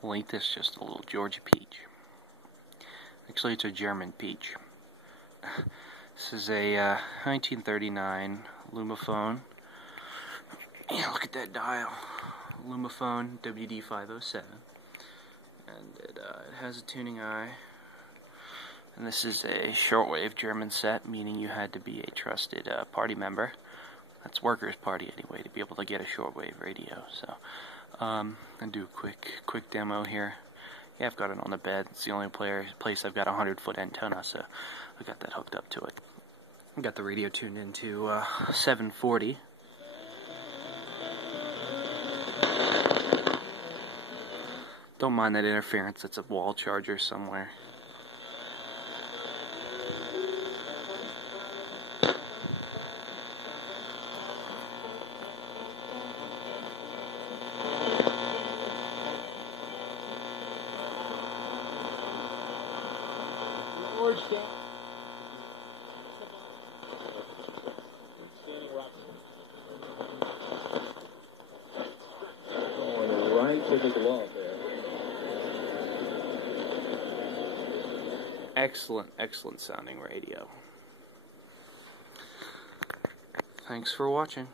We'll eat this just a little Georgia peach. Actually, it's a German peach. This is a 1939 Lumophon. Yeah, look at that dial. Lumophon WD507. And it has a tuning eye. And this is a shortwave German set, meaning you had to be a trusted party member. That's Workers' Party anyway, to be able to get a shortwave radio. So, I'll do a quick demo here. Yeah, I've got it on the bed. It's the only place I've got a 100-foot antenna, so I got that hooked up to it. I got the radio tuned into 740. Don't mind that interference. It's a wall charger somewhere. Right to the glove there. Excellent sounding radio. Thanks for watching.